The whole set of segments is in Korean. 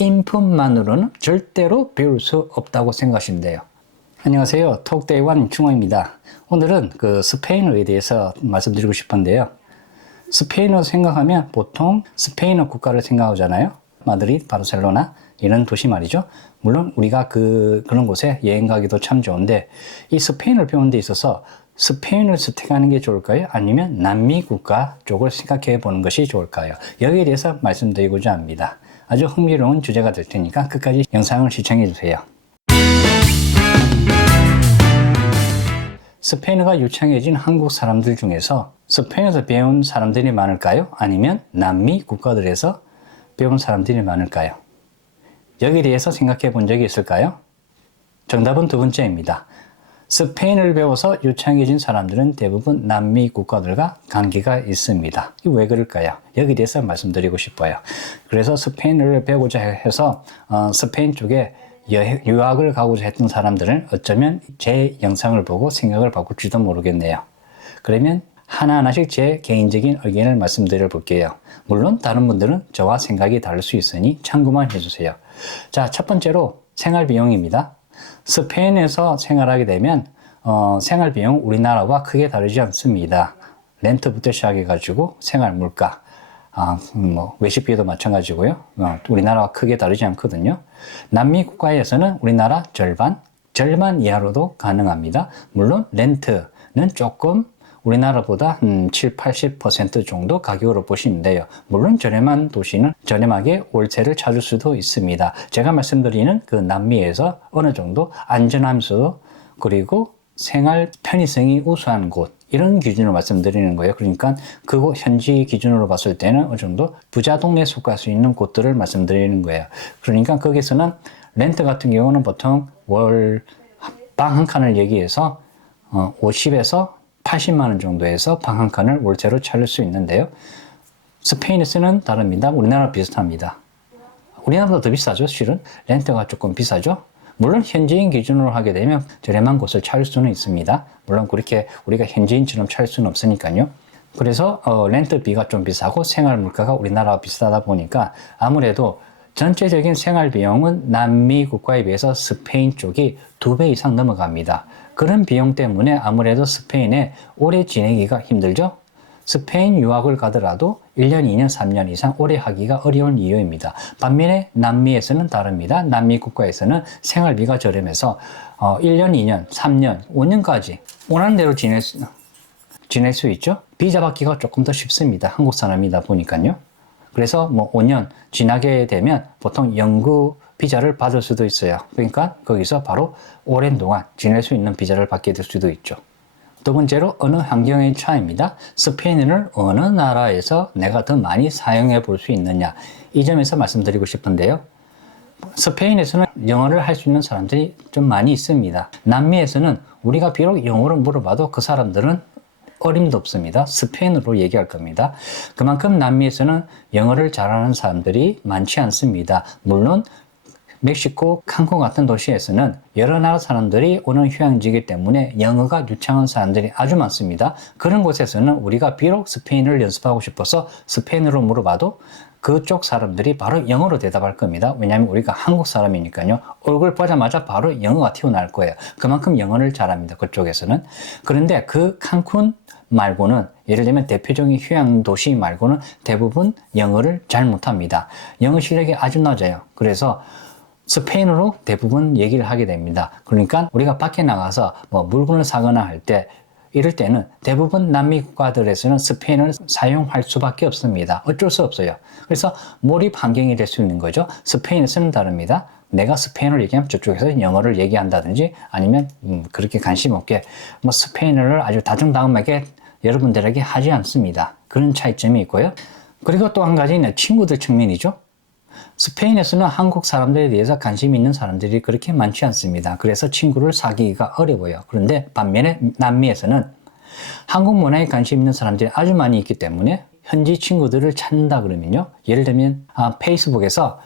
인풋만으로는 절대로 배울 수 없다고 생각하시면 돼요. 안녕하세요. 톡데이원 충호입니다. 오늘은 스페인어에 대해서 말씀드리고 싶은데요. 스페인어 생각하면 보통 스페인어 국가를 생각하잖아요. 마드리드, 바르셀로나 이런 도시 말이죠. 물론 우리가 그런 곳에 여행 가기도 참 좋은데 이 스페인어를 배우는 데 있어서 스페인을 선택하는 게 좋을까요? 아니면 남미 국가 쪽을 생각해 보는 것이 좋을까요? 여기에 대해서 말씀드리고자 합니다. 아주 흥미로운 주제가 될 테니까 끝까지 영상을 시청해 주세요. 스페인어가 유창해진 한국 사람들 중에서 스페인어에서 배운 사람들이 많을까요? 아니면 남미 국가들에서 배운 사람들이 많을까요? 여기에 대해서 생각해 본 적이 있을까요? 정답은 두 번째입니다. 스페인어를 배워서 유창해진 사람들은 대부분 남미 국가들과 관계가 있습니다. 왜 그럴까요? 여기에 대해서 말씀드리고 싶어요. 그래서 스페인어를 배우고자 해서 스페인 쪽에 유학을 가고자 했던 사람들은 어쩌면 제 영상을 보고 생각을 바꿀지도 모르겠네요. 그러면 하나하나씩 제 개인적인 의견을 말씀드려 볼게요. 물론 다른 분들은 저와 생각이 다를 수 있으니 참고만 해주세요. 자, 첫 번째로 생활비용입니다. 스페인에서 생활하게 되면 생활비용 우리나라와 크게 다르지 않습니다. 렌트부터 시작해가지고 생활물가, 외식비도 마찬가지고요. 우리나라와 크게 다르지 않거든요. 남미 국가에서는 우리나라 절반 이하로도 가능합니다. 물론 렌트는 조금 우리나라보다 7, 80% 정도 가격으로 보시면 돼요. 물론 저렴한 도시는 저렴하게 월세를 찾을 수도 있습니다. 제가 말씀드리는 남미에서 어느 정도 안전하면서도 그리고 생활 편의성이 우수한 곳, 이런 기준으로 말씀드리는 거예요. 그러니까 그곳 현지 기준으로 봤을 때는 어느 정도 부자 동네에 속할 수 있는 곳들을 말씀드리는 거예요. 그러니까 거기서는 렌트 같은 경우는 보통 월 방 한 칸을 얘기해서 50에서 80만 원 정도에서 방 한 칸을 월세로 찾을 수 있는데요. 스페인에서는 다릅니다. 우리나라 비슷합니다. 우리나라보다 더 비싸죠. 실은 렌트가 조금 비싸죠. 물론 현지인 기준으로 하게 되면 저렴한 곳을 찾을 수는 있습니다. 물론 그렇게 우리가 현지인처럼 찾을 수는 없으니까요. 그래서 렌트비가 좀 비싸고 생활 물가가 우리나라와 비슷하다 보니까 아무래도 전체적인 생활 비용은 남미 국가에 비해서 스페인 쪽이 2배 이상 넘어갑니다. 그런 비용 때문에 아무래도 스페인에 오래 지내기가 힘들죠. 스페인 유학을 가더라도 1년, 2년, 3년 이상 오래 하기가 어려운 이유입니다. 반면에 남미에서는 다릅니다. 남미 국가에서는 생활비가 저렴해서 1년, 2년, 3년, 5년까지 원하는 대로 지낼 수 있죠. 비자 받기가 조금 더 쉽습니다. 한국 사람이다 보니까요. 그래서 5년 지나게 되면 보통 영구 비자를 받을 수도 있어요. 그러니까 거기서 바로 오랜 동안 지낼 수 있는 비자를 받게 될 수도 있죠. 두 번째로 언어 환경의 차이입니다. 스페인어를 어느 나라에서 내가 더 많이 사용해 볼 수 있느냐, 이 점에서 말씀드리고 싶은데요. 스페인에서는 영어를 할 수 있는 사람들이 좀 많이 있습니다. 남미에서는 우리가 비록 영어를 물어봐도 그 사람들은 어림도 없습니다. 스페인어로 얘기할 겁니다. 그만큼 남미에서는 영어를 잘하는 사람들이 많지 않습니다. 물론 멕시코 칸쿤 같은 도시에서는 여러 나라 사람들이 오는 휴양지이기 때문에 영어가 유창한 사람들이 아주 많습니다. 그런 곳에서는 우리가 비록 스페인어를 연습하고 싶어서 스페인어로 물어봐도 그쪽 사람들이 바로 영어로 대답할 겁니다. 왜냐하면 우리가 한국 사람이니까요. 얼굴 보자마자 바로 영어가 튀어나올 거예요. 그만큼 영어를 잘합니다. 그쪽에서는. 그런데 칸쿤 말고는, 예를 들면 대표적인 휴양 도시 말고는 대부분 영어를 잘 못합니다. 영어 실력이 아주 낮아요. 그래서 스페인어로 대부분 얘기를 하게 됩니다. 그러니까 우리가 밖에 나가서 물건을 사거나 할 때, 이럴 때는 대부분 남미 국가들에서는 스페인어를 사용할 수밖에 없습니다. 어쩔 수 없어요. 그래서 몰입 환경이 될 수 있는 거죠. 스페인에서는 다릅니다. 내가 스페인어를 얘기하면 저쪽에서 영어를 얘기한다든지 아니면 그렇게 관심 없게 스페인어를 아주 다정다감하게 여러분들에게 하지 않습니다. 그런 차이점이 있고요. 그리고 또 한 가지는 친구들 측면이죠. 스페인에서는 한국 사람들에 대해서 관심 있는 사람들이 그렇게 많지 않습니다. 그래서 친구를 사귀기가 어려워요. 그런데 반면에 남미에서는 한국 문화에 관심 있는 사람들이 아주 많이 있기 때문에 현지 친구들을 찾는다 그러면요. 예를 들면 페이스북에서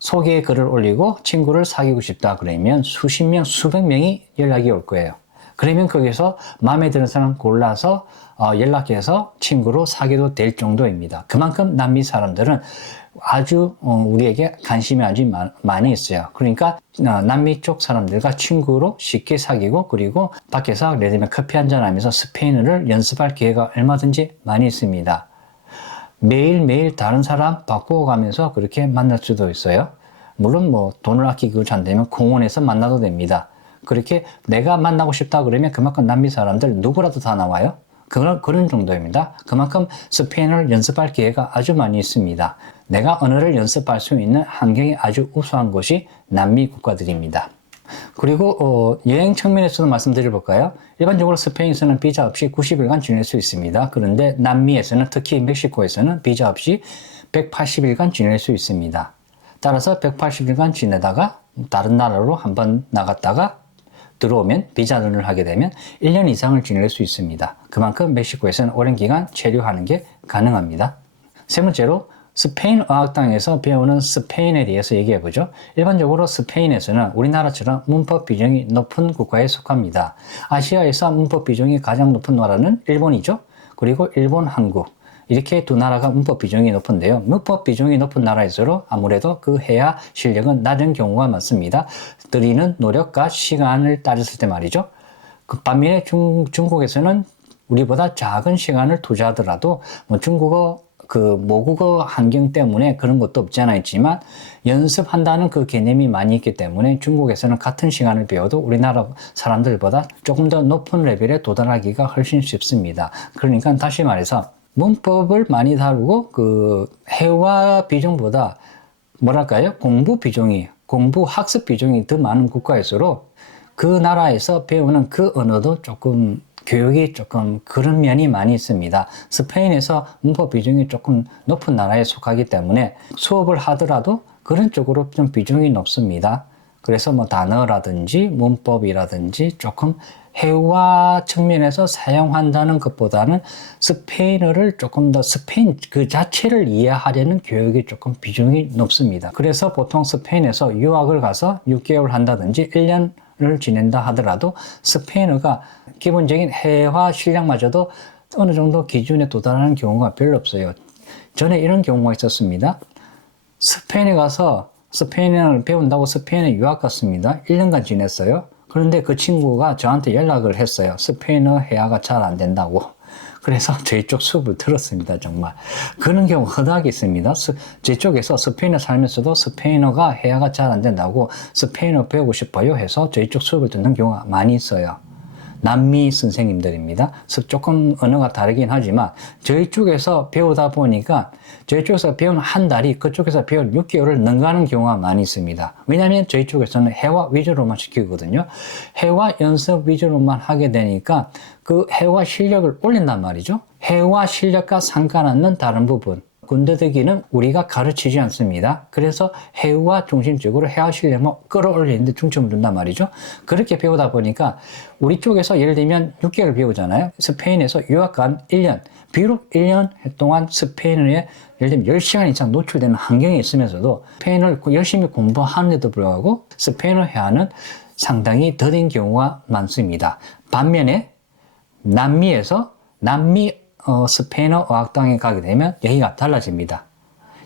소개 글을 올리고 친구를 사귀고 싶다 그러면 수십 명, 수백 명이 연락이 올 거예요. 그러면 거기서 마음에 드는 사람 골라서 연락해서 친구로 사귀도 될 정도입니다. 그만큼 남미 사람들은 아주 우리에게 관심이 아주 많이 있어요. 그러니까 남미 쪽 사람들과 친구로 쉽게 사귀고, 그리고 밖에서 예를 들면 커피 한잔 하면서 스페인어를 연습할 기회가 얼마든지 많이 있습니다. 매일매일 다른 사람 바꾸어 가면서 그렇게 만날 수도 있어요. 물론 뭐 돈을 아끼고 잘 되면 공원에서 만나도 됩니다. 그렇게 내가 만나고 싶다 그러면 그만큼 남미 사람들 누구라도 다 나와요. 그런 정도입니다. 그만큼 스페인어를 연습할 기회가 아주 많이 있습니다. 내가 언어를 연습할 수 있는 환경이 아주 우수한 곳이 남미 국가들입니다. 그리고 여행 측면에서도 말씀드려볼까요? 일반적으로 스페인에서는 비자 없이 90일간 지낼 수 있습니다. 그런데 남미에서는, 특히 멕시코에서는 비자 없이 180일간 지낼 수 있습니다. 따라서 180일간 지내다가 다른 나라로 한번 나갔다가 들어오면, 비자를 하게 되면 1년 이상을 지낼 수 있습니다. 그만큼 멕시코에서는 오랜 기간 체류하는 게 가능합니다. 세 번째로 스페인 어학당에서 배우는 스페인에 대해서 얘기해 보죠. 일반적으로 스페인에서는 우리나라처럼 문법 비중이 높은 국가에 속합니다. 아시아에서 문법 비중이 가장 높은 나라는 일본이죠. 그리고 일본, 한국. 이렇게 두 나라가 문법 비중이 높은데요. 문법 비중이 높은 나라일수록 아무래도 그 회화 실력은 낮은 경우가 많습니다. 들이는 노력과 시간을 따졌을 때 말이죠. 반면에 중국에서는 우리보다 작은 시간을 투자하더라도 중국어 모국어 환경 때문에 그런 것도 없지 않아 있지만 연습한다는 그 개념이 많이 있기 때문에 중국에서는 같은 시간을 배워도 우리나라 사람들보다 조금 더 높은 레벨에 도달하기가 훨씬 쉽습니다. 그러니까 다시 말해서 문법을 많이 다루고 회화 비중보다 공부 학습 비중이 더 많은 국가일수록 그 나라에서 배우는 그 언어도 교육이 조금 그런 면이 많이 있습니다. 스페인에서 문법 비중이 조금 높은 나라에 속하기 때문에 수업을 하더라도 그런 쪽으로 좀 비중이 높습니다. 그래서 단어라든지 문법이라든지 조금 회화 측면에서 사용한다는 것보다는 스페인어를 조금 더 스페인 그 자체를 이해하려는 교육이 조금 비중이 높습니다. 그래서 보통 스페인에서 유학을 가서 6개월 한다든지 1년을 지낸다 하더라도 스페인어가 기본적인 회화 실력마저도 어느 정도 기준에 도달하는 경우가 별로 없어요. 전에 이런 경우가 있었습니다. 스페인에 가서 스페인어를 배운다고 스페인에 유학 갔습니다. 1년간 지냈어요. 그런데 그 친구가 저한테 연락을 했어요. 스페인어 회화가 잘 안 된다고. 그래서 저희 쪽 수업을 들었습니다. 정말. 그런 경우 허다하게 있습니다. 제 쪽에서 스페인어 살면서도 스페인어가 회화가 잘 안 된다고 스페인어 배우고 싶어요 해서 저희 쪽 수업을 듣는 경우가 많이 있어요. 남미 선생님들입니다. 조금 언어가 다르긴 하지만 저희 쪽에서 배우다 보니까 저희 쪽에서 배우는 한 달이 그쪽에서 배우는 6개월을 능가하는 경우가 많이 있습니다. 왜냐하면 저희 쪽에서는 회화 위주로만 시키거든요. 회화 연습 위주로만 하게 되니까 그 회화 실력을 올린단 말이죠. 회화 실력과 상관없는 다른 부분, 군더더기는 우리가 가르치지 않습니다. 그래서 회화 중심적으로 회화 실력을 끌어올리는 데 중점을 둔단 말이죠. 그렇게 배우다 보니까 우리 쪽에서 예를 들면 6개월 배우잖아요. 스페인에서 유학 간 1년, 비록 1년 동안 스페인어에 예를 들면 10시간 이상 노출되는 환경에 있으면서도 스페인어를 열심히 공부하는데도 불구하고 스페인어 회화는 상당히 더딘 경우가 많습니다. 반면에 남미 스페인어 어학당에 가게 되면 여기가 달라집니다.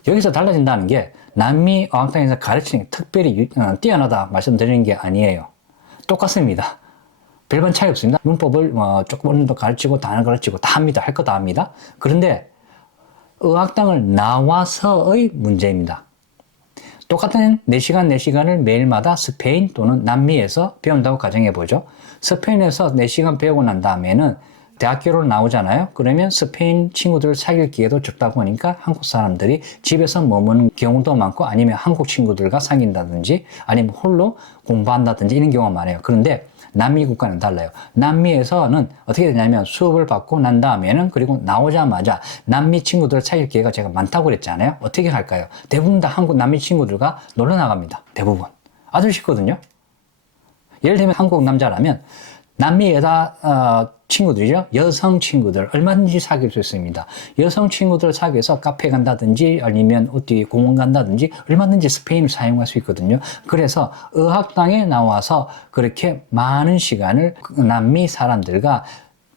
여기서 달라진다는 게 남미 어학당에서 가르치는 게 특별히 뛰어나다 말씀드리는 게 아니에요. 똑같습니다. 별반 차이 없습니다. 문법을 조금 어느 정도 가르치고 단어 가르치고 다 합니다. 할 거 다 합니다. 그런데 어학당을 나와서의 문제입니다. 똑같은 4시간을 매일마다 스페인 또는 남미에서 배운다고 가정해보죠. 스페인에서 4시간 배우고 난 다음에는 대학교로 나오잖아요. 그러면 스페인 친구들을 사귈 기회도 적다 보니까 한국 사람들이 집에서 머무는 경우도 많고 아니면 한국 친구들과 사귄다든지 아니면 홀로 공부한다든지 이런 경우가 많아요. 그런데 남미 국가는 달라요. 남미에서는 어떻게 되냐면 수업을 받고 난 다음에는 그리고 나오자마자 남미 친구들을 사귈 기회가 제가 많다고 그랬잖아요. 어떻게 할까요? 대부분 다 한국 남미 친구들과 놀러 나갑니다. 대부분. 아주 쉽거든요. 예를 들면 한국 남자라면 남미 여자 친구들이죠. 여성 친구들 얼마든지 사귈 수 있습니다. 여성 친구들 사귀어서 카페 간다든지 아니면 어디 공원 간다든지 얼마든지 스페인을 사용할 수 있거든요. 그래서 어학당에 나와서 그렇게 많은 시간을 남미 사람들과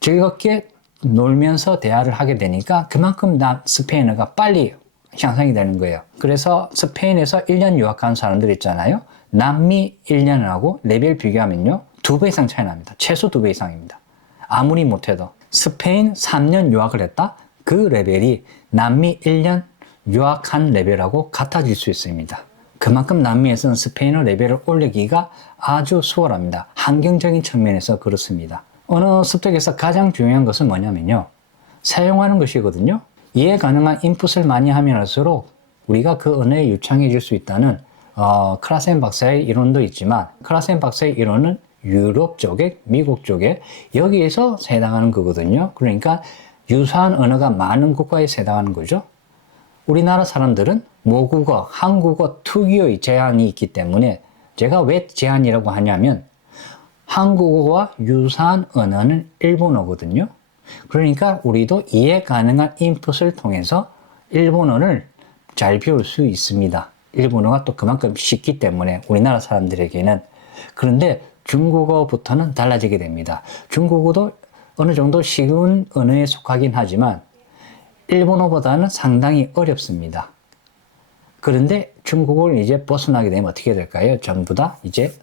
즐겁게 놀면서 대화를 하게 되니까 그만큼 스페인어가 빨리 향상이 되는 거예요. 그래서 스페인에서 1년 유학한 사람들 있잖아요. 남미 1년하고 레벨 비교하면요. 2배 이상 차이 납니다. 최소 2배 이상입니다. 아무리 못해도. 스페인 3년 유학을 했다? 그 레벨이 남미 1년 유학한 레벨하고 같아질 수 있습니다. 그만큼 남미에서는 스페인어 레벨을 올리기가 아주 수월합니다. 환경적인 측면에서 그렇습니다. 언어 습득에서 가장 중요한 것은 뭐냐면요. 사용하는 것이거든요. 이해 가능한 인풋을 많이 하면 할수록 우리가 그 언어에 유창해질 수 있다는 크라센 박사의 이론도 있지만 크라센 박사의 이론은 유럽 쪽에, 미국 쪽에 여기에서 해당하는 거거든요. 그러니까 유사한 언어가 많은 국가에 해당하는 거죠. 우리나라 사람들은 모국어, 한국어 특유의 제한이 있기 때문에 제가 왜 제한이라고 하냐면 한국어와 유사한 언어는 일본어거든요. 그러니까 우리도 이해 가능한 인풋을 통해서 일본어를 잘 배울 수 있습니다. 일본어가 또 그만큼 쉽기 때문에 우리나라 사람들에게는. 그런데 중국어부터는 달라지게 됩니다. 중국어도 어느 정도 쉬운 언어에 속하긴 하지만 일본어보다는 상당히 어렵습니다. 그런데 중국어를 이제 벗어나게 되면 어떻게 될까요? 전부 다 이제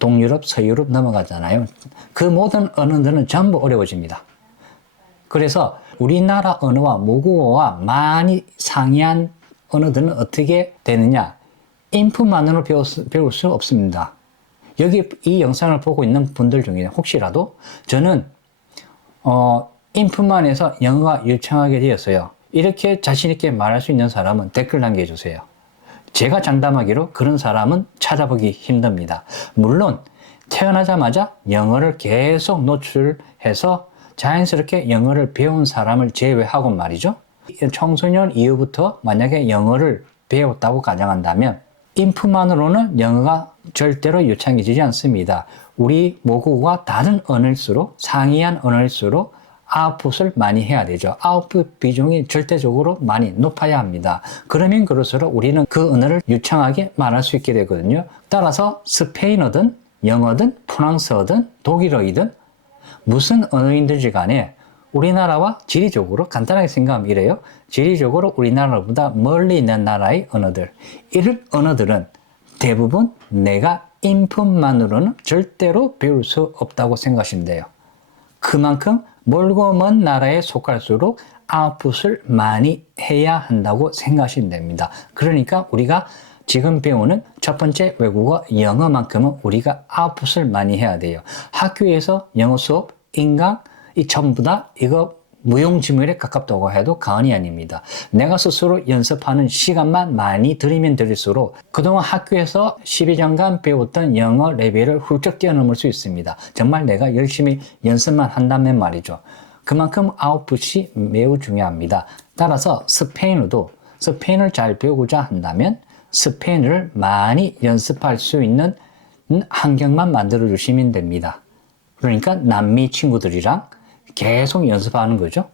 동유럽, 서유럽 넘어가잖아요. 그 모든 언어들은 전부 어려워집니다. 그래서 우리나라 언어와 모국어와 많이 상이한 언어들은 어떻게 되느냐? 인풋만으로 배울 수 없습니다. 여기 이 영상을 보고 있는 분들 중에 혹시라도 저는 인풋만 해서 영어가 유창하게 되었어요. 이렇게 자신 있게 말할 수 있는 사람은 댓글 남겨주세요. 제가 장담하기로 그런 사람은 찾아보기 힘듭니다. 물론 태어나자마자 영어를 계속 노출해서 자연스럽게 영어를 배운 사람을 제외하고 말이죠. 청소년 이후부터 만약에 영어를 배웠다고 가정한다면 인풋만으로는 영어가 절대로 유창해지지 않습니다. 우리 모국어가 다른 언어일수록 상이한 언어일수록 아웃풋을 많이 해야 되죠. 아웃풋 비중이 절대적으로 많이 높아야 합니다. 그러면 그럴수록 우리는 그 언어를 유창하게 말할 수 있게 되거든요. 따라서 스페인어든 영어든 프랑스어든 독일어이든 무슨 언어인든지 간에 우리나라와 지리적으로 간단하게 생각하면 이래요. 지리적으로 우리나라보다 멀리 있는 나라의 언어들. 이런 언어들은 대부분 내가 인풋만으로는 절대로 배울 수 없다고 생각하시면 돼요. 그만큼 멀고 먼 나라에 속할수록 아웃풋을 많이 해야 한다고 생각하시면 됩니다. 그러니까 우리가 지금 배우는 첫 번째 외국어 영어만큼은 우리가 아웃풋을 많이 해야 돼요. 학교에서 영어 수업, 인강, 이 전부 다 이거 무용지물에 가깝다고 해도 과언이 아닙니다. 내가 스스로 연습하는 시간만 많이 들이면 들일수록 그동안 학교에서 12년간 배웠던 영어 레벨을 훌쩍 뛰어넘을 수 있습니다. 정말 내가 열심히 연습만 한다면 말이죠. 그만큼 아웃풋이 매우 중요합니다. 따라서 스페인어도 스페인어를 잘 배우고자 한다면 스페인어를 많이 연습할 수 있는 환경만 만들어 주시면 됩니다. 그러니까 남미 친구들이랑 계속 연습하는 거죠.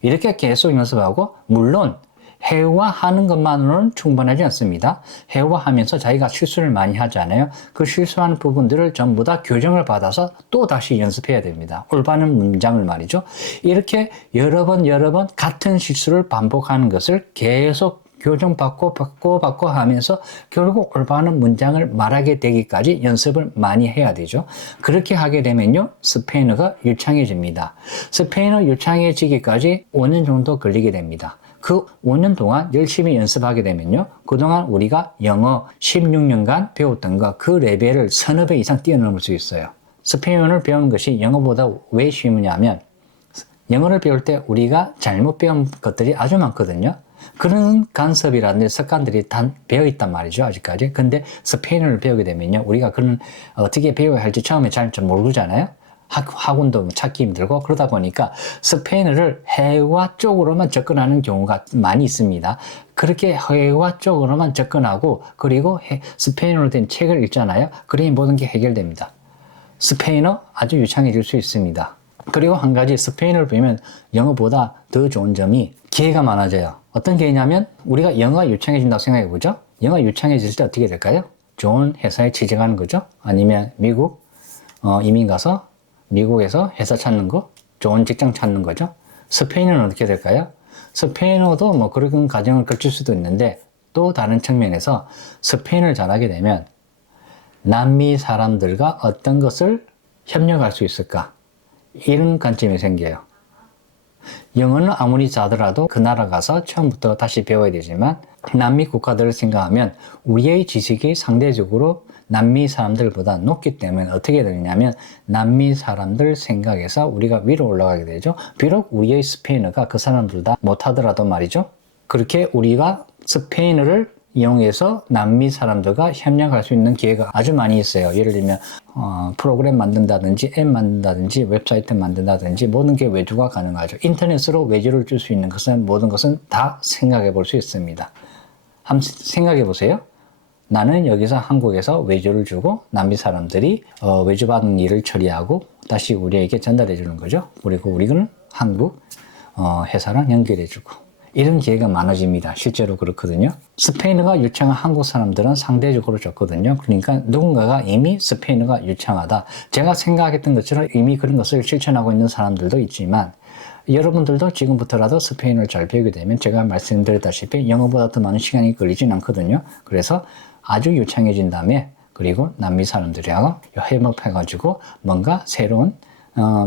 이렇게 계속 연습하고 물론 회화하는 것만으로는 충분하지 않습니다. 회화하면서 자기가 실수를 많이 하잖아요. 그 실수하는 부분들을 전부 다 교정을 받아서 또 다시 연습해야 됩니다. 올바른 문장을 말이죠. 이렇게 여러 번 같은 실수를 반복하는 것을 계속 교정받고 하면서 결국 올바른 문장을 말하게 되기까지 연습을 많이 해야 되죠. 그렇게 하게 되면요, 스페인어가 유창해집니다. 스페인어 유창해지기까지 5년 정도 걸리게 됩니다. 그 5년 동안 열심히 연습하게 되면요, 그동안 우리가 영어 16년간 배웠던 거 그 레벨을 서너 배 이상 뛰어넘을 수 있어요. 스페인어를 배우는 것이 영어보다 왜 쉬우냐면 영어를 배울 때 우리가 잘못 배운 것들이 아주 많거든요. 그런 간섭이라든지 습관들이 다 배어있단 말이죠, 아직까지. 근데 스페인어를 배우게 되면요, 우리가 그런 어떻게 배워야 할지 처음에 잘 모르잖아요. 학원도 찾기 힘들고 그러다 보니까 스페인어를 회화 쪽으로만 접근하는 경우가 많이 있습니다. 그렇게 회화 쪽으로만 접근하고 그리고 스페인어로 된 책을 읽잖아요. 그러니 모든 게 해결됩니다. 스페인어 아주 유창해질 수 있습니다. 그리고 한 가지 스페인어를 배우면 영어보다 더 좋은 점이 기회가 많아져요. 어떤 기회냐면 우리가 영어가 유창해진다고 생각해 보죠. 영어가 유창해질 때 어떻게 될까요? 좋은 회사에 취직하는 거죠. 아니면 미국 이민 가서 미국에서 회사 찾는 거, 좋은 직장 찾는 거죠. 스페인어는 어떻게 될까요? 스페인어도 뭐 그런 과정을 거칠 수도 있는데 또 다른 측면에서 스페인어를 잘하게 되면 남미 사람들과 어떤 것을 협력할 수 있을까? 이런 관점이 생겨요. 영어는 아무리 잘하더라도 그 나라 가서 처음부터 다시 배워야 되지만 남미 국가들을 생각하면 우리의 지식이 상대적으로 남미 사람들보다 높기 때문에 어떻게 되냐면 남미 사람들 생각에서 우리가 위로 올라가게 되죠. 비록 우리의 스페인어가 그 사람들보다 못하더라도 말이죠. 그렇게 우리가 스페인어를 이용해서 남미 사람들과 협력할 수 있는 기회가 아주 많이 있어요. 예를 들면 프로그램 만든다든지 앱 만든다든지 웹사이트 만든다든지 모든 게 외주가 가능하죠. 인터넷으로 외주를 줄 수 있는 것은 모든 것은 다 생각해 볼 수 있습니다. 한번 생각해 보세요. 나는 여기서 한국에서 외주를 주고 남미 사람들이 외주 받는 일을 처리하고 다시 우리에게 전달해 주는 거죠. 그리고 우리는 한국 회사랑 연결해 주고 이런 기회가 많아집니다. 실제로 그렇거든요. 스페인어가 유창한 한국 사람들은 상대적으로 적거든요. 그러니까 누군가가 이미 스페인어가 유창하다. 제가 생각했던 것처럼 이미 그런 것을 실천하고 있는 사람들도 있지만 여러분들도 지금부터라도 스페인어를 잘 배우게 되면 제가 말씀드렸다시피 영어보다 더 많은 시간이 걸리진 않거든요. 그래서 아주 유창해진 다음에 그리고 남미 사람들하고 협업해가지고 뭔가 새로운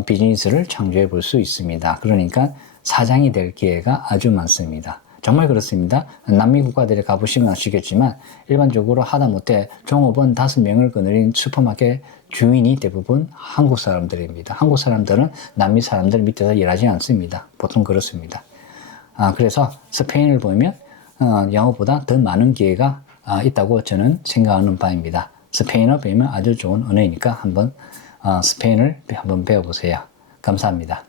비즈니스를 창조해 볼 수 있습니다. 그러니까 사장이 될 기회가 아주 많습니다. 정말 그렇습니다. 남미 국가들에 가보시면 아시겠지만 일반적으로 하다못해 종업원 5명을 거느린 슈퍼마켓 주인이 대부분 한국 사람들입니다. 한국 사람들은 남미 사람들 밑에서 일하지 않습니다. 보통 그렇습니다. 그래서 스페인을 보면 영어보다 더 많은 기회가 있다고 저는 생각하는 바입니다. 스페인어 배우면 아주 좋은 언어이니까 한번 스페인을 한번 배워보세요. 감사합니다.